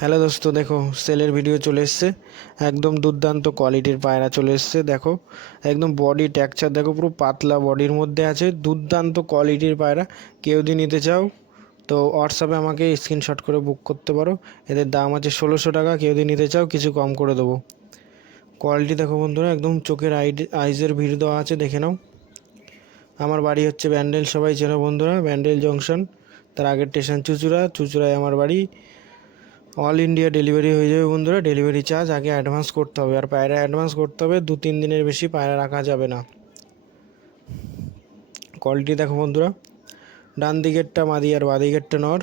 Hello দোস্ত, দেখো সেলের ভিডিও চলে এসছে। একদম দুর্দান্ত কোয়ালিটির পায়রা চলে এসছে। দেখো একদম বডি টেক্সচার দেখো, পুরো পাতলা বডির মধ্যে আছে। দুর্দান্ত কোয়ালিটির পায়রা। কেউ যদি নিতে চাও তো হোয়াটসঅ্যাপে আমাকে স্ক্রিনশট করে বুক করতে পারো। এদের দাম আছে 1600 টাকা। কেউ যদি নিতে চাও কিছু কম করে দেবো। কোয়ালিটি দেখো বন্ধুরা, একদম চোখের আইজের ভিড় দেওয়া আছে, দেখে নাও। আমার বাড়ি হচ্ছে ব্যান্ডেল, সবাই চেনো বন্ধুরা, ব্যান্ডেল জংশন। তার আগের স্টেশন চুঁচুড়ায় আমার বাড়ি। অল ইন্ডিয়া ডেলিভারি হয়ে যাবে বন্ধুরা। ডেলিভারি চার্জ আগে অ্যাডভান্স করতে হবে, আর পায়রা অ্যাডভান্স করতে হবে। 2-3 দিনের বেশি পায়রা রাখা যাবে না। কোয়ালিটি দেখো বন্ধুরা, ডান দিকেরটা মাদি আর বাঁ দিকেরটা নর।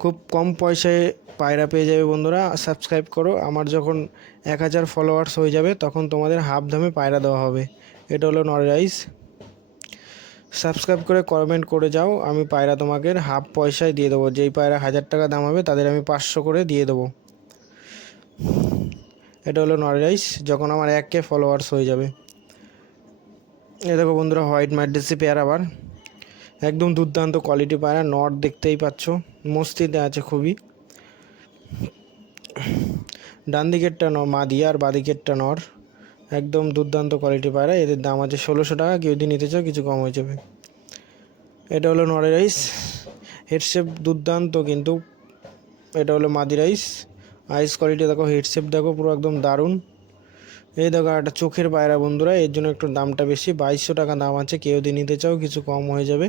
খুব কম পয়সায় পায়রা পেয়ে যাবে বন্ধুরা। সাবস্ক্রাইব করো, আমার যখন 1000 ফলোয়ার্স হয়ে যাবে তখন তোমাদের হাফ দামে পায়রা দেওয়া হবে। এটা হলো নর রাইস। সাবস্ক্রাইব করে কমেন্ট করে যাও, আমি পায়রা তোমাকে হাফ পয়সায় দিয়ে দেবো। যেই পায়রা 1000 টাকা দাম হবে তাদের আমি 500 করে দিয়ে দেবো। এটা হলো নর রাইস, যখন আমার 1K ফলোয়ার্স হয়ে যাবে। এ দেখো বন্ধুরা, হোয়াইট ম্যাড্রেসি পেয়ার, আবার একদম দুর্দান্ত কোয়ালিটি পায়রা। নর দেখতেই পাচ্ছ, মস্তিতে আছে খুবই। ডান দিকেরটা মাদি আর বাঁ দিকেরটা নর। একদম দুর্দান্ত কোয়ালিটি পায়রা। এদের দাম আছে 1600 টাকা। কেউ যদি নিতে চাও কিছু কম হয়ে যাবে। এটা হলো নরে রাইস, হেডশেপ দুর্দান্ত কিন্তু। এটা হলো মাদি রাইস। আইস কোয়ালিটি দেখো, হেডশেপ দেখো, পুরো একদম দারুণ। এই দেখো একটা চোখের পায়রা বন্ধুরা, এর জন্য একটু দামটা বেশি, 2200 টাকা দাম আছে। কেউ যদি নিতে চাও কিছু কম হয়ে যাবে।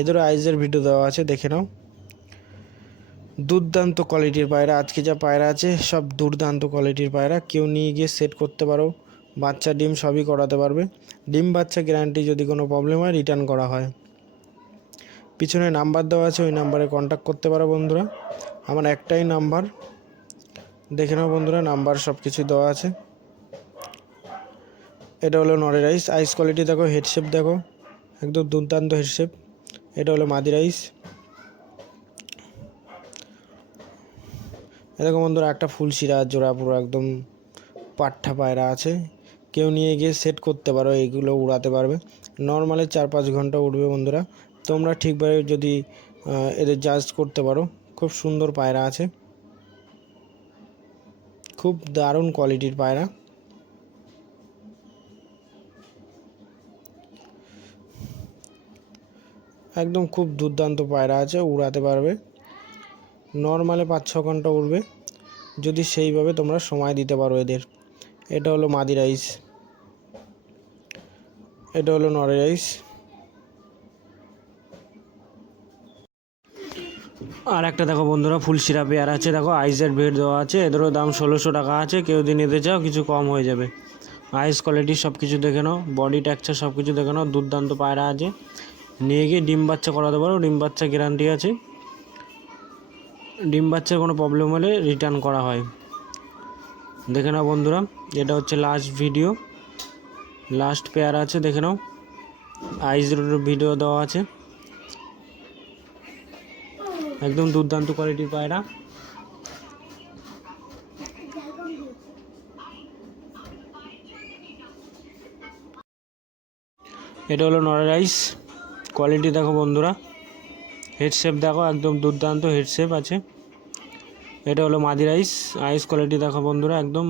এদেরও আইসের ভিডিও দেওয়া আছে, দেখে নাও। দুর্দান্ত কোয়ালিটির পায়রা। আজকে যা পায়রা আছে সব দুর্দান্ত কোয়ালিটির পায়রা। কেউ নিয়ে গিয়ে সেট করতে পারো, বাচ্চা ডিম সবই করাতে পারবে। ডিম বাচ্চা গ্যারান্টি, যদি কোনো প্রবলেম হয় রিটার্ন করা হয়। পিছনে নাম্বার দেওয়া আছে, ওই নাম্বারে কন্ট্যাক্ট করতে পারো বন্ধুরা। আমার একটাই নাম্বার, দেখে নাও বন্ধুরা, নাম্বার সব কিছু দেওয়া আছে। এটা হলো নরে রাইস। আইস কোয়ালিটি দেখো, হেডশেপ দেখো, একদম দুর্দান্ত হেডশেপ। এটা হলো মাদি রাইস। এরকম বন্ধুরা একটা ফুল শিরা জোড়া, পুরো একদম পাঠা পায়রা আছে। কেউ নিয়ে গিয়ে সেট করতে পারো, এইগুলো উড়াতে পারবে। নর্মালি 4-5 ঘন্টা উঠবে বন্ধুরা। তোমরা ঠিকভাবে যদি এদের জাজ করতে পারো। খুব সুন্দর পায়রা আছে, খুব দারুণ কোয়ালিটির পায়রা। একদম খুব দুর্দান্ত পায়রা আছে, উড়াতে পারবে। নর্মালে 5-6 ঘন্টা উড়বে, যদি সেইভাবে তোমরা সময় দিতে পারো এদের। এটা হলো মাদি রাইস, এটা হলো নরে রাইস। আর একটা দেখো বন্ধুরা, ফুলশিরা পেয়ার আছে, দেখো আইসের ভেট দেওয়া আছে। এদেরও দাম 1600 টাকা আছে। কেউ যদি নিতে চাও কিছু কম হয়ে যাবে। আইস কোয়ালিটি সব কিছু দেখে নাও, বডি টেক্সচার সব কিছু দেখে নাও। দুর্দান্ত পায়রা আছে, নিয়ে গিয়ে ডিম বাচ্চা করাতে পারো। ডিম বাচ্চা গ্যারান্টি আছে। ডিম বাচ্চার কোনো প্রবলেম হলে রিটার্ন করা হয়। দেখে নাও বন্ধুরা, এটা হচ্ছে লাস্ট ভিডিও, লাস্ট পেয়ার আছে, দেখে নাও। আইসের ভিডিও দেওয়া আছে। একদম দুর্দান্ত কোয়ালিটির পায়রা। এটা হলো নরে রাইস। কোয়ালিটি দেখো বন্ধুরা, হেডশেপ দেখো, একদম দুর্দান্ত হেডশেপ আছে। এটা হলো মাদি রাইস। আইস কোয়ালিটি দেখো বন্ধুরা, একদম